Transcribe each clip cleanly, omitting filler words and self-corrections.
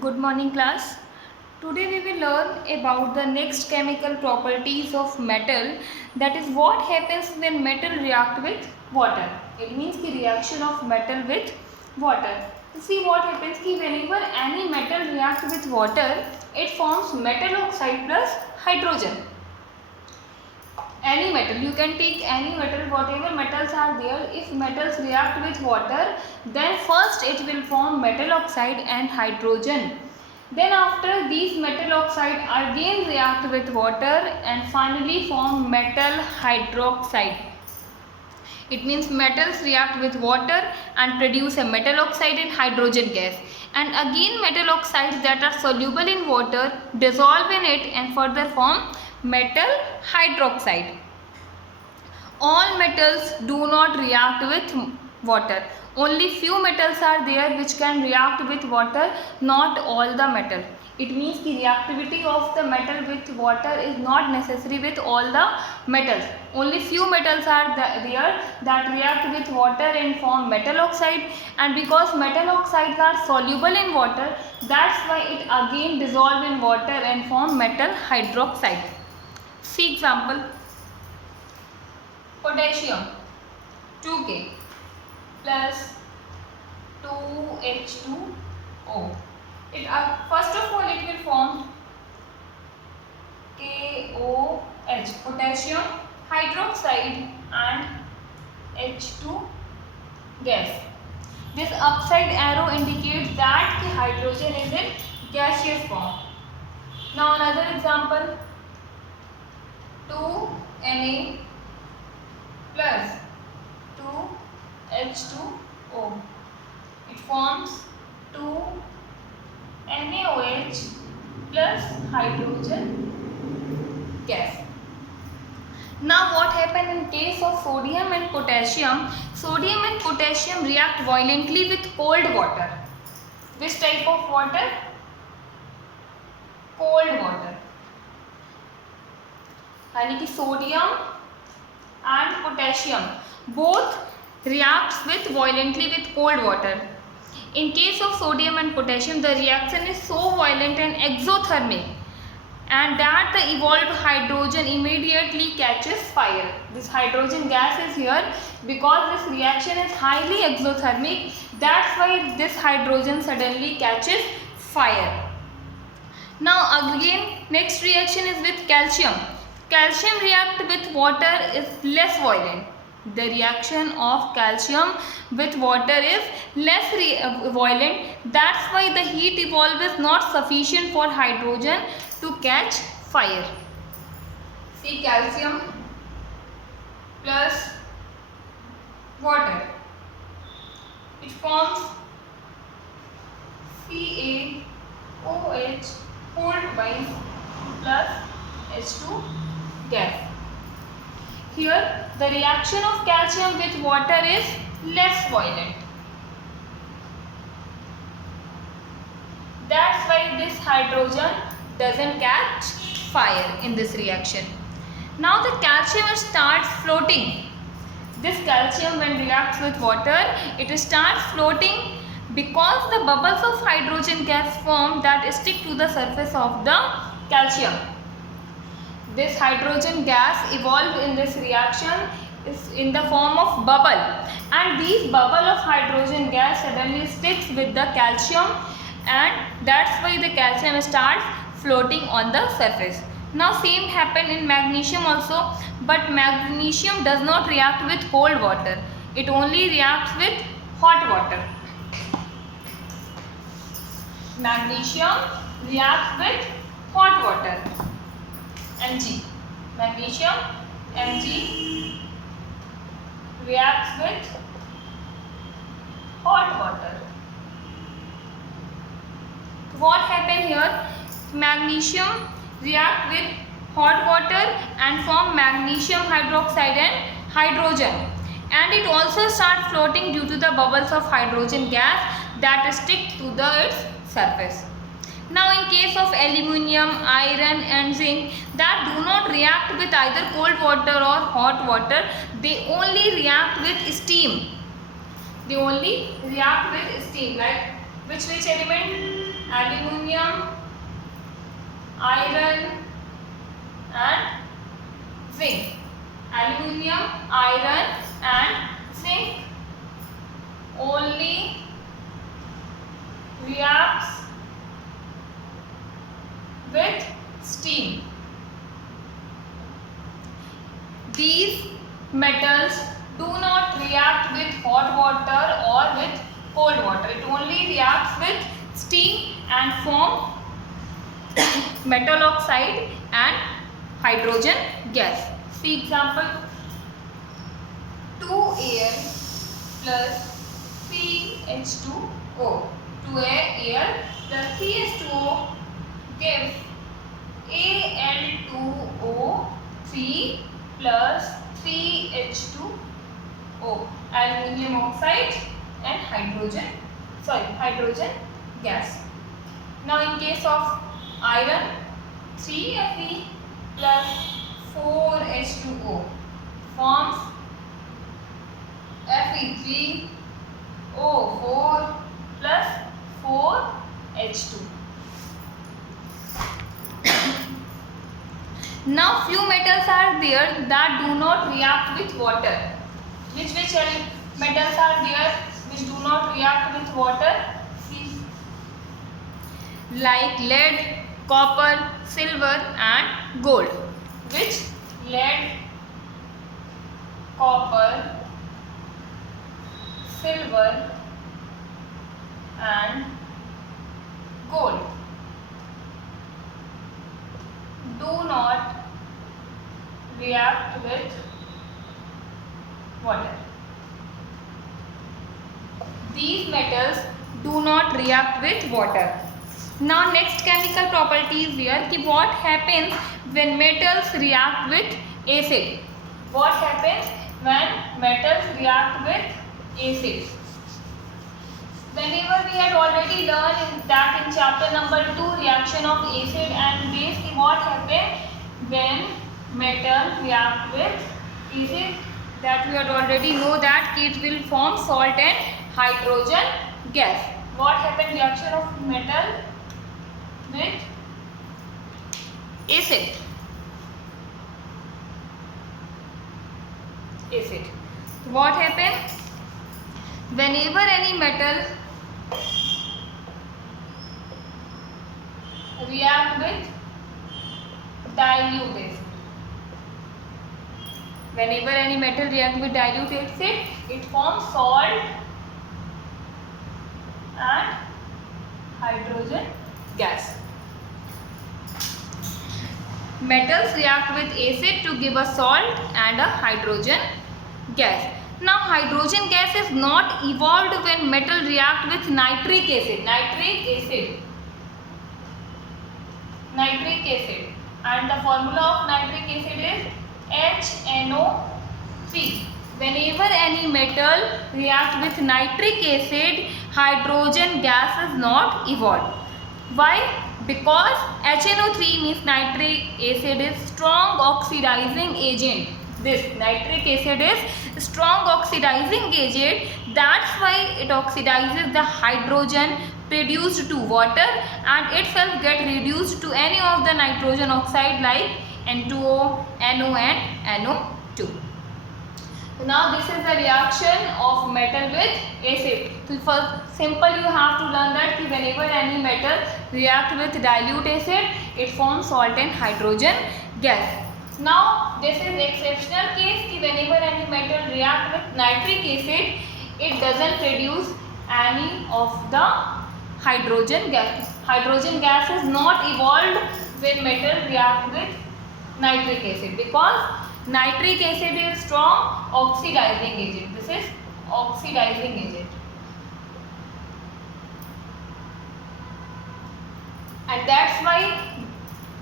Good morning class. Today we will learn about the next chemical properties of metal, that is what happens when metal react with water. It means the reaction of metal with water. See what happens ki whenever any metal react with water, it forms metal oxide plus hydrogen. Any metal, you can take any metal, whatever metals are there, if metals react with water, then first it will form metal oxide and hydrogen. Then after these metal oxide again react with water and finally form metal hydroxide. It means metals react with water and produce a metal oxide and hydrogen gas, and again metal oxides that are soluble in water dissolve in it and further form metal hydroxide. All metals do not react with water. Only few metals are there which can react with water, not all the metal. It means the reactivity of the metal with water is not necessary with all the metals. Only few metals are there that react with water and form metal oxide, and because metal oxides are soluble in water, that's why it again dissolve in water and form metal hydroxide. See example. Potassium 2K plus 2H2O. First of all it will form KOH, potassium hydroxide and H2 gas. This upside arrow indicates that the hydrogen is in gaseous form. Now another example, 2Na plus 2H2O. It forms 2NaOH plus hydrogen gas. Now what happens in case of sodium and potassium? Sodium and potassium react violently with cold water. Which type of water? Cold water. यानी कि sodium and potassium both reacts with violently with cold water. In case of sodium and potassium, the reaction is so violent and exothermic, and that the evolved hydrogen immediately catches fire. This hydrogen gas is here because this reaction is highly exothermic. That's why this hydrogen suddenly catches fire. Now again next reaction is with calcium. Calcium react with water is less violent. The reaction of calcium with water is less violent. That's why the heat evolved is not sufficient for hydrogen to catch fire. See calcium plus water. It forms CaOH cold binds plus H2 gas. Here the reaction of calcium with water is less violent. That's why this hydrogen doesn't catch fire in this reaction. Now the calcium starts floating. This calcium when reacts with water, it starts floating because the bubbles of hydrogen gas form that stick to the surface of the calcium. This hydrogen gas evolved in this reaction is in the form of bubble, and these bubble of hydrogen gas suddenly sticks with the calcium, and that's why the calcium starts floating on the surface. Now same happen in magnesium also, but magnesium does not react with cold water. It only reacts with hot water. Magnesium reacts with hot water. Mg. Magnesium Mg reacts with hot water. What happened here? Magnesium react with hot water and form magnesium hydroxide and hydrogen, and it also start floating due to the bubbles of hydrogen gas that stick to its surface. Now in case of aluminium, iron and zinc that do not react with either cold water or hot water, they only react with steam. They only react with steam. Like which element? aluminium, iron and zinc. Aluminium, iron and zinc only reacts with steam. These metals do not react with hot water or with cold water. It only reacts with steam and form metal oxide and hydrogen gas. See example, 2Al plus CH2O. 2Al plus CH2O gives Al2O3 plus 3H2O, aluminium oxide and hydrogen gas. Now in case of iron, 3Fe plus 4H2O forms Fe3O4 plus 4H2. Now few metals are there that do not react with water. Which metals are there which do not react with water? See, like lead, copper, silver and gold. Which? Lead, copper, silver and gold do not react with water. These metals do not react with water. Now next chemical property is here कि what happens when metals react with acid. What happens when metals react with acid? Whenever we had already learned that in chapter number 2, reaction of acid and base, what happens when metal react with acid, that we had already know that it will form salt and hydrogen gas. What happens reaction of metal with acid? What happens whenever any metal react with dilute acid? Whenever any metal react with dilute acid, it forms salt and hydrogen gas. Metals react with acid to give a salt and a hydrogen gas. Now hydrogen gas is not evolved when metal react with nitric acid. And the formula of nitric acid is HNO3. Whenever any metal react with nitric acid, hydrogen gas is not evolved. Why? Because HNO3 means nitric acid is strong oxidizing agent. This nitric acid is strong oxidizing agent. That's why it oxidizes the hydrogen produced to water and itself get reduced to any of the nitrogen oxide like N2O, NO and NO2. So now this is the reaction of metal with acid. So first simple you have to learn that whenever any metal react with dilute acid, it forms salt and hydrogen gas. Now this is exceptional case कि whenever any metal react with nitric acid, it doesn't produce any of the hydrogen gas. Hydrogen gas is not evolved when metal react with nitric acid because nitric acid is strong oxidizing agent. This is oxidizing agent. And that's why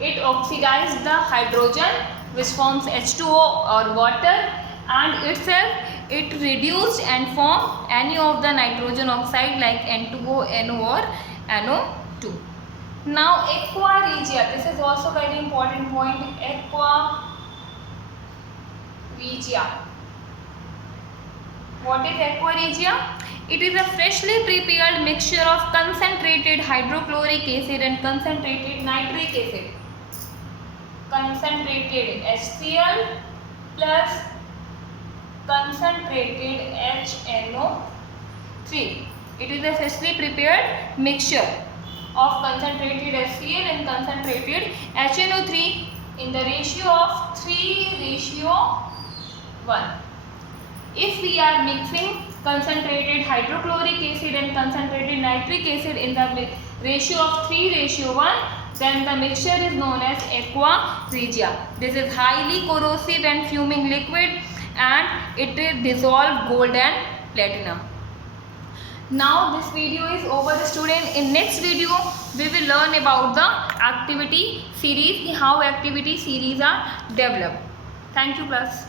it oxidizes the hydrogen which forms H2O or water, and itself it reduced and form any of the nitrogen oxide like N2O, NO or NO2. Now aqua regia, this is also very important point. Aqua regia. What is aqua regia? It is a freshly prepared mixture of concentrated hydrochloric acid and concentrated nitric acid. Concentrated HCl plus concentrated HNO3. It is a freshly prepared mixture of concentrated HCl and concentrated HNO3 in the ratio of 3:1. If we are mixing concentrated hydrochloric acid and concentrated nitric acid in the ratio of 3:1, then the mixture is known as aqua regia. This is highly corrosive and fuming liquid, and it dissolves gold and platinum. Now this video is over, student. In next video we will learn about the activity series, how activity series are developed. Thank you class.